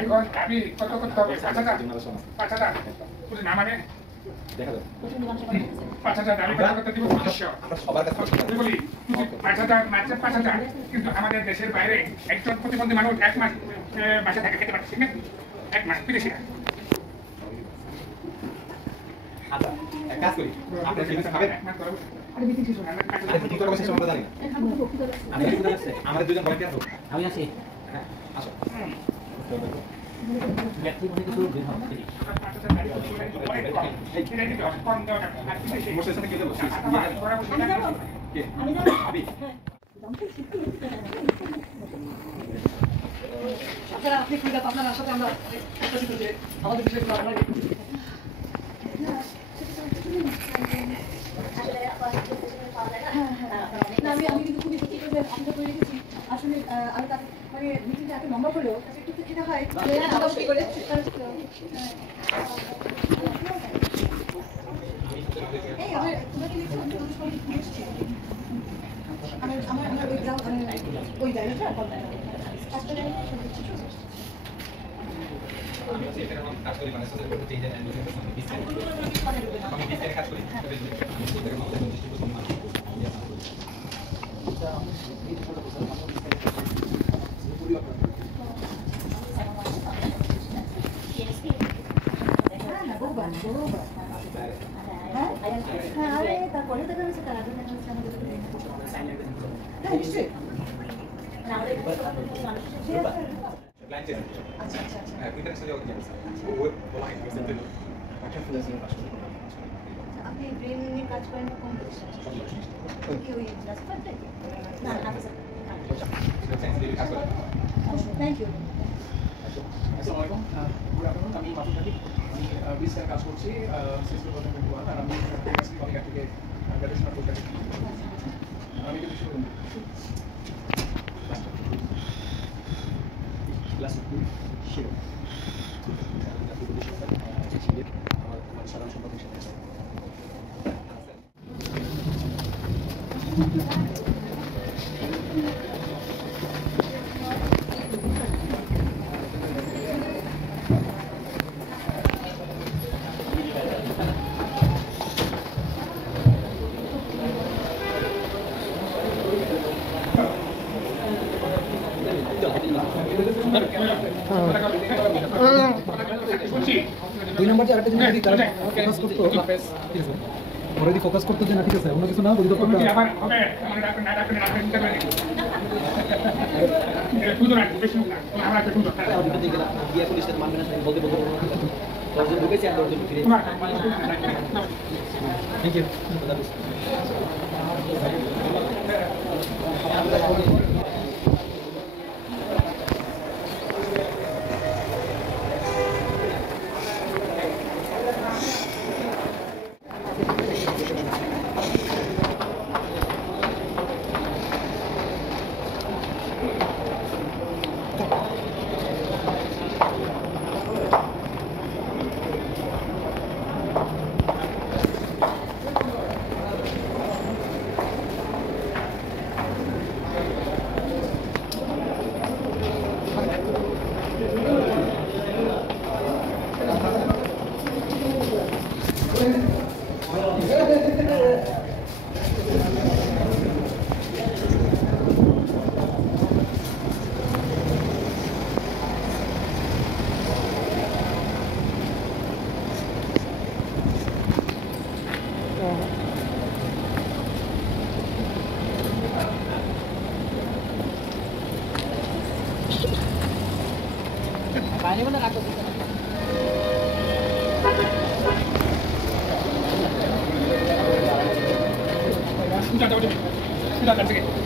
এখন আমি কত করতে হবে 5,000 পুরো না মানে দেখা যাবে 5,000 আমি কত করতে দিব 500 আমরা সবার কাছে বলি 5,000 মাত্র 5,000 কিন্তু আমাদের দেশের বাইরে একজন প্রতিবন্ধী মানুষ এক মাস বাসা থেকে খেতে পারে ঠিক না এক মাস বিদেশি আচ্ছা এক কাজ করি আপনি ফিনিশ খাবেন আরে মিটিং শেষ হলো আরে মিটিং করব শেষ আমরা জানি আমাদের দুজন ভলান্টিয়ার হোক আমি আছি হ্যাঁ আসো ব্যক্তি মনে কিছু বের হবে মোশের সাথে কে যাবো আমি যাব আবি আপনারা আপনি কি কথা আপনারা সাথে আমরা একত্রিত হয়ে আমাদের বিষয়গুলো আপনারা আমি কিন্তু খুবই খুশি যে আপনারা করে রেখেছি আসলে আমি তাকে মানে মিটিংটা একটা নম্বর হলো একটু তো খেতে হয় করে এই আমার তোমাকে লিখে আমি আমার ওই গ্রাম ওই জায়গাটা কাজ করি মানে সোশ্যাল করতে চেঞ্জ আমি বিস্তারিত কাজ করি আপনি ব্রেন নিয়ে কাজ করেন না কোন কি ওই ক্লাস করতে না না থ্যাংক ইউ আসসালামু আলাইকুম গুড আফটারনুন আমি মাসুদ হাবিব আমি বিএসসি কাজ করছি সিস্টেম ডেভেলপমেন্ট আর আমি টেকনিক্যাল কলেজ থেকে গ্র্যাজুয়েশন করতে আমি কিছু শুরু ক্লাস 2 শিরো আমার সাধারণ সম্পাদক হিসেবে দুই নম্বর যে আরেকটা জিনিস যদি তারা ফোকাস করতো ঠিক আছে ওরা যদি ফোকাস করতো যে না ঠিক আছে অন্য কিছু না বলি তো হবে না ডাকবেন চিন্তা করে শুধু না বেশি না আমরা একটু সুন্দর গিয়া পুলিশের মানবে না বলতে বলতে দশজন ঢুকেছে আর দশজন ফিরে থ্যাংক ইউ বাইরে মনে রাখো sudah kan sedikit.